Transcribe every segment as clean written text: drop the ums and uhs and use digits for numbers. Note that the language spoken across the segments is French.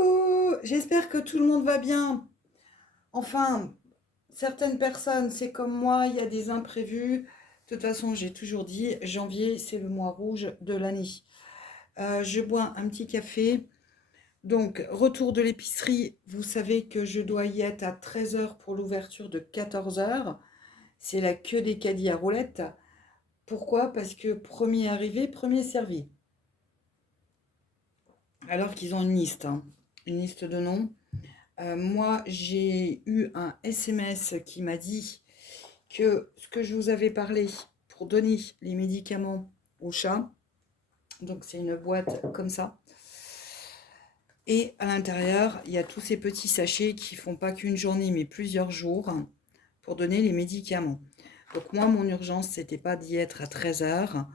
Coucou, j'espère que tout le monde va bien. Enfin, certaines personnes, c'est comme moi, il y a des imprévus. De toute façon, j'ai toujours dit, janvier, c'est le mois rouge de l'année. Je bois un petit café. Donc, retour de l'épicerie. Vous savez que je dois y être à 13 heures pour l'ouverture de 14 heures. C'est la queue des caddies à roulettes. Pourquoi? Parce que premier arrivé, premier servi. Alors qu'ils ont une liste, hein, une liste de noms. Moi, j'ai eu un SMS qui m'a dit que ce que je vous avais parlé pour donner les médicaments au chat, donc c'est une boîte comme ça, et à l'intérieur, il y a tous ces petits sachets qui font pas qu'une journée, mais plusieurs jours pour donner les médicaments. Donc moi, mon urgence, c'était pas d'y être à 13 heures.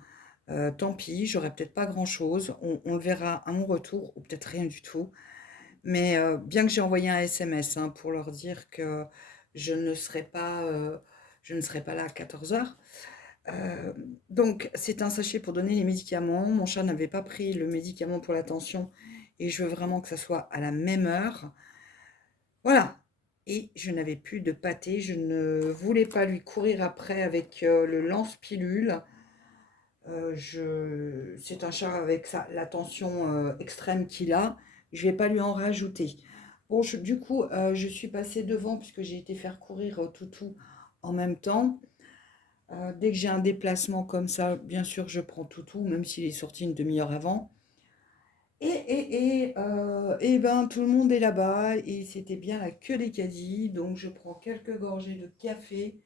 Tant pis, j'aurais peut-être pas grand-chose. On le verra à mon retour, ou peut-être rien du tout. Mais bien que j'ai envoyé un SMS hein, pour leur dire que je ne serai pas, je ne serai pas là à 14 heures. Donc, c'est un sachet pour donner les médicaments. Mon chat n'avait pas pris le médicament pour la tension et je veux vraiment que ça soit à la même heure. Voilà. Et je n'avais plus de pâté. Je ne voulais pas lui courir après avec le lance-pilule. C'est un chat avec la tension extrême qu'il a. Je ne vais pas lui en rajouter. Bon, du coup, je suis passée devant puisque j'ai été faire courir Toutou en même temps. Dès que j'ai un déplacement comme ça, bien sûr, je prends Toutou, même s'il est sorti une demi-heure avant. Et ben, tout le monde est là-bas et c'était bien la queue des caddies. Donc, je prends quelques gorgées de café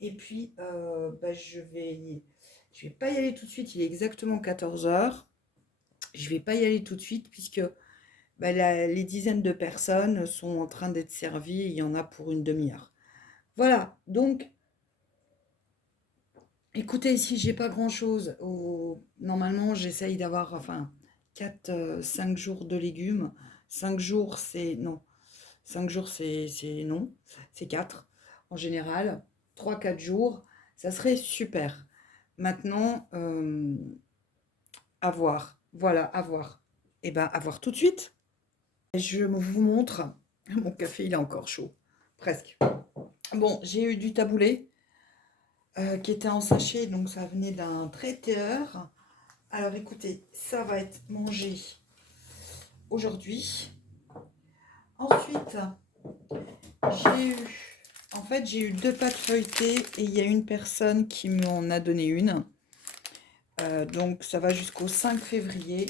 et puis bah, je vais pas y aller tout de suite. Il est exactement 14 heures. Je vais pas y aller tout de suite puisque bah, les dizaines de personnes sont en train d'être servies et il y en a pour une demi-heure. Voilà, donc écoutez, si j'ai pas grand-chose, normalement j'essaye d'avoir enfin 4, 5 jours de légumes. 5 jours c'est non. 5 jours c'est non. C'est 4 en général. 3, 4 jours, ça serait super. Maintenant, à voir. Voilà, à voir. Et ben à voir tout de suite. Je vous montre. Mon café, il est encore chaud. Presque. Bon, j'ai eu du taboulé qui était en sachet, donc ça venait d'un traiteur. Alors écoutez, ça va être mangé aujourd'hui. Ensuite, j'ai eu, j'ai eu 2 pâtes feuilletées et il y a une personne qui m'en a donné une. Donc ça va jusqu'au 5 février.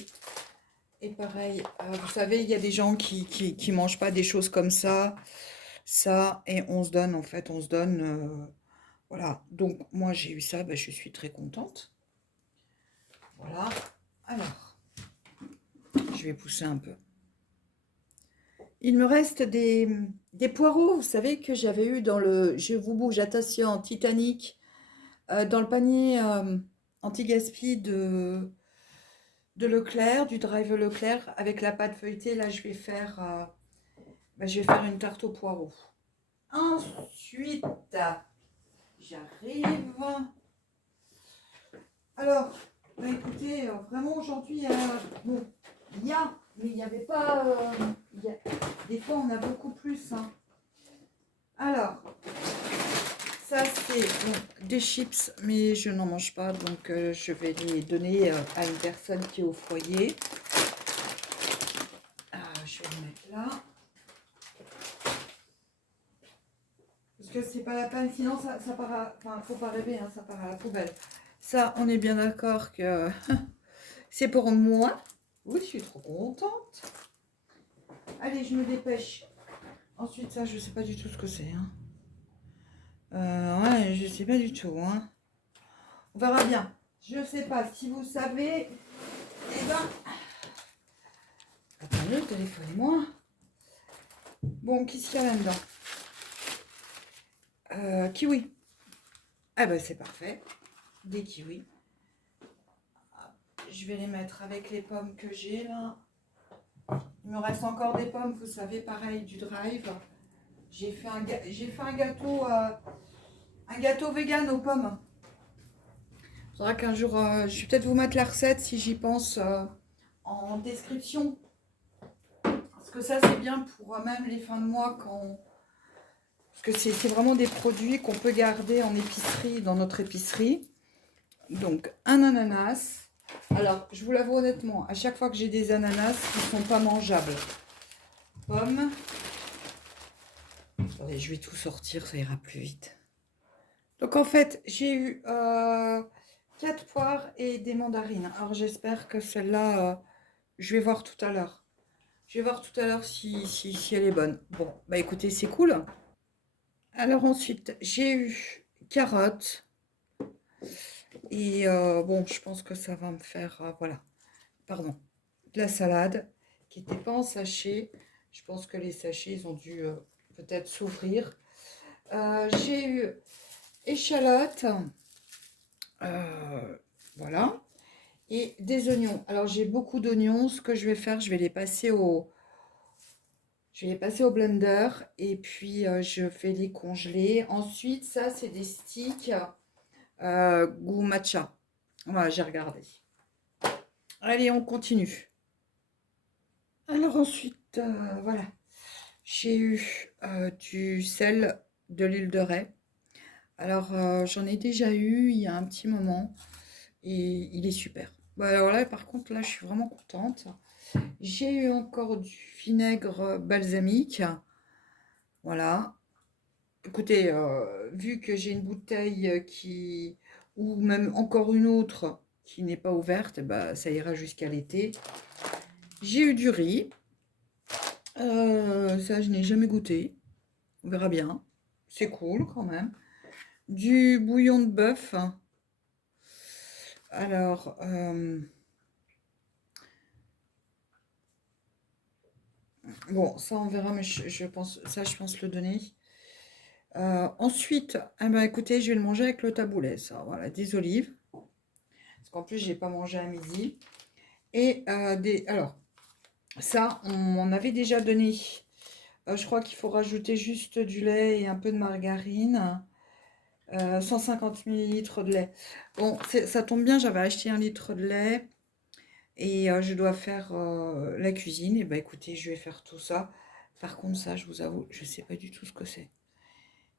Et pareil, vous savez, il y a des gens qui mangent pas des choses comme ça, et on se donne, en fait, on se donne, voilà. Donc, moi, j'ai eu ça, je suis très contente. Voilà. Alors, je vais pousser un peu. Il me reste des poireaux, vous savez, que j'avais eu dans le Je vous bouge, attention, Titanic, dans le panier anti-gaspi de Leclerc, du drive Leclerc, avec la pâte feuilletée. Là, je vais faire une tarte aux poireaux. Ensuite, j'arrive. Alors, écoutez, vraiment aujourd'hui, bon, il y a, mais il n'y avait pas. Des fois, on a beaucoup plus. Hein. Alors, ça c'est bon, des chips, mais je n'en mange pas, donc je vais les donner à une personne qui est au foyer. Je vais les mettre là. Parce que c'est pas la peine, sinon ça part à... Enfin, faut pas rêver, hein, ça part à la poubelle. Ça, on est bien d'accord que c'est pour moi. Oui, je suis trop contente. Allez, je me dépêche. Ensuite, ça, je sais pas du tout ce que c'est. Hein. Ouais, je sais pas du tout. Hein. On verra bien. Je sais pas. Si vous savez, eh ben... Attendez, téléphonez-moi. Bon, qu'est-ce qu'il y a là-dedans kiwi. Ah ben, c'est parfait. Des kiwis. Je vais les mettre avec les pommes que j'ai là. Il me reste encore des pommes, vous savez, pareil, du drive. J'ai fait un gâteau vegan aux pommes. Il faudra qu'un jour, je vais peut-être vous mettre la recette si j'y pense en description. Parce que ça, c'est bien pour même les fins de mois quand... Parce que c'est vraiment des produits qu'on peut garder en épicerie, dans notre épicerie. Donc, un ananas. Alors, je vous l'avoue honnêtement, à chaque fois que j'ai des ananas, ils ne sont pas mangeables. Pommes. Attendez, je vais tout sortir, ça ira plus vite. Donc, en fait, j'ai eu 4 poires et des mandarines. Alors, j'espère que celle-là, je vais voir tout à l'heure. Je vais voir tout à l'heure si elle est bonne. Bon, bah écoutez, c'est cool. Alors ensuite, j'ai eu carottes. Et bon, je pense que ça va me faire, voilà, pardon, de la salade qui n'était pas en sachet. Je pense que les sachets, ils ont dû peut-être s'ouvrir. J'ai eu échalotes, voilà, et des oignons. Alors j'ai beaucoup d'oignons. Ce que je vais faire, je vais les passer au blender et puis je vais les congeler. Ensuite, ça, c'est des sticks goût matcha. Voilà, j'ai regardé. Allez, on continue. Alors ensuite, voilà, j'ai eu du sel de l'île de Ré. Alors, j'en ai déjà eu il y a un petit moment et il est super. Bah, alors là, par contre, là, je suis vraiment contente. J'ai eu encore du vinaigre balsamique. Voilà. Écoutez, vu que j'ai une bouteille qui... ou même encore une autre qui n'est pas ouverte, bah, ça ira jusqu'à l'été. J'ai eu du riz. Ça, je n'ai jamais goûté. On verra bien. C'est cool quand même. Du bouillon de bœuf. Alors, bon, ça on verra, mais je pense, ça je pense le donner. Ensuite, eh ben, écoutez, je vais le manger avec le taboulet, ça. Voilà, des olives. Parce qu'en plus, j'ai pas mangé à midi. Et alors, ça, on m'en avait déjà donné. Je crois qu'il faut rajouter juste du lait et un peu de margarine. 150 millilitres de lait. Bon, ça tombe bien, j'avais acheté 1 litre de lait et je dois faire la cuisine. Et bah écoutez, je vais faire tout ça. Par contre, ça, je vous avoue, je sais pas du tout ce que c'est.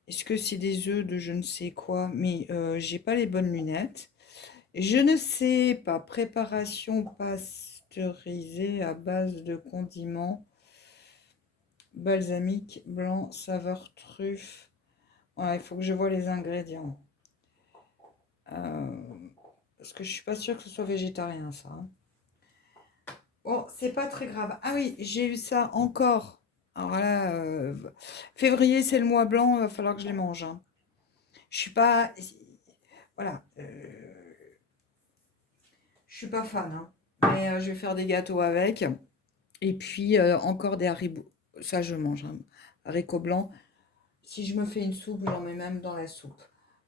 Est-ce que c'est des œufs de je ne sais quoi? Mais j'ai pas les bonnes lunettes. Je ne sais pas. Préparation pasteurisée à base de condiments. Balsamique, blanc, saveur truffe. Voilà, il faut que je vois les ingrédients. Parce que je suis pas sûre que ce soit végétarien, ça. Bon, c'est pas très grave. Ah oui, j'ai eu ça encore. Alors là, février, c'est le mois blanc, il va falloir que je les mange, hein. Je suis pas... Voilà. Je suis pas fan, hein. Mais je vais faire des gâteaux avec. Et puis, encore des haricots. Ça, je mange, hein. Haricots blancs. Si je me fais une soupe, j'en mets même dans la soupe.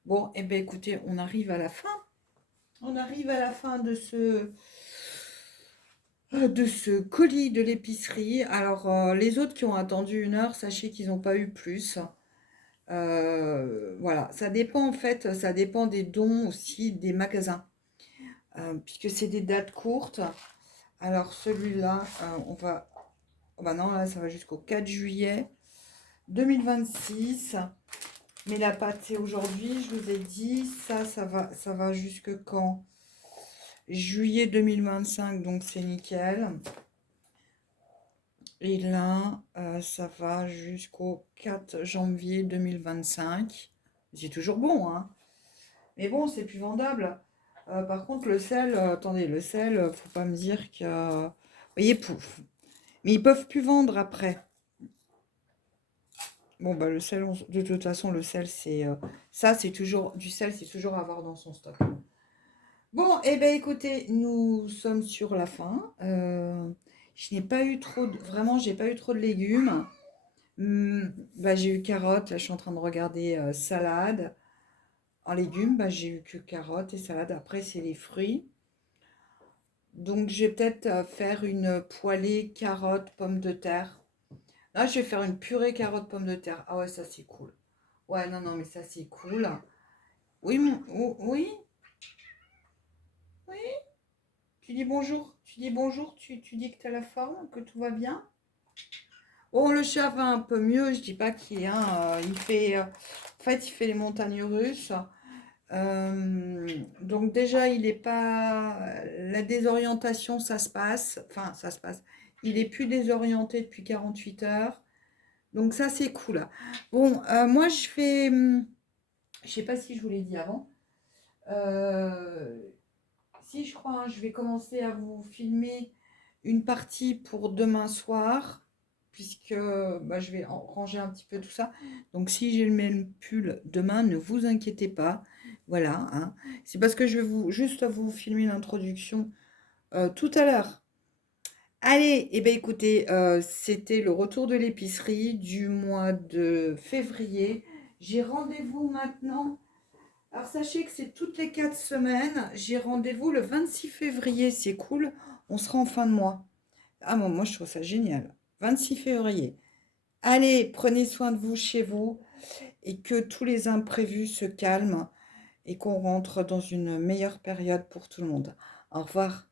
Bon, et bien écoutez, on arrive à la fin. On arrive à la fin de ce colis de l'épicerie. Alors, les autres qui ont attendu 1 heure, sachez qu'ils n'ont pas eu plus. Voilà, ça dépend en fait, ça dépend des dons aussi des magasins. Puisque c'est des dates courtes. Alors, celui-là, on va... Oh bah non, là, ça va jusqu'au 4 juillet 2026. Mais la pâte, c'est aujourd'hui, je vous ai dit. Ça va jusque quand? Juillet 2025, donc c'est nickel. Et là, ça va jusqu'au 4 janvier 2025. C'est toujours bon, hein. Mais bon, c'est plus vendable. Par contre, le sel, attendez, le sel, faut pas me dire que... Vous voyez, pouf. Mais ils peuvent plus vendre après. Bon, bah le sel, de toute façon, le sel, c'est... ça, c'est toujours... Du sel, c'est toujours à avoir dans son stock. Bon, eh bien, écoutez, nous sommes sur la fin. Je n'ai pas eu trop... Vraiment, j'ai pas eu trop de légumes. Bah, j'ai eu carottes. Là, je suis en train de regarder salade. En légumes, bah, j'ai eu que carottes et salade. Après, c'est les fruits. Donc, je vais peut-être faire une poêlée carottes, pommes de terre. Là, je vais faire une purée carottes, pommes de terre. Ah ouais, ça, c'est cool. Ouais, non, non, mais ça, c'est cool. Oui, oui, oui. Tu dis bonjour. Tu dis bonjour. Tu dis que tu as la forme, que tout va bien. Bon, le chat va un peu mieux, je dis pas qu'il est, hein, il fait, en fait, il fait les montagnes russes. Donc déjà, il est pas, la désorientation, ça se passe, enfin, ça se passe. Il est plus désorienté depuis 48 heures. Donc ça, c'est cool. Bon, moi, je fais, je sais pas si je vous l'ai dit avant. Euh, Si, je crois, hein, je vais commencer à vous filmer une partie pour demain soir, puisque bah, je vais ranger un petit peu tout ça. Donc, si j'ai le même pull demain, ne vous inquiétez pas. Voilà, hein. C'est parce que je vais juste vous filmer l'introduction tout à l'heure. Allez, eh bien, écoutez, c'était le retour de l'épicerie du mois de février. J'ai rendez-vous maintenant. Alors sachez que c'est toutes les 4 semaines. J'ai rendez-vous le 26 février. C'est cool. On sera en fin de mois. Ah bon, moi je trouve ça génial. 26 février. Allez, prenez soin de vous chez vous et que tous les imprévus se calment et qu'on rentre dans une meilleure période pour tout le monde. Au revoir.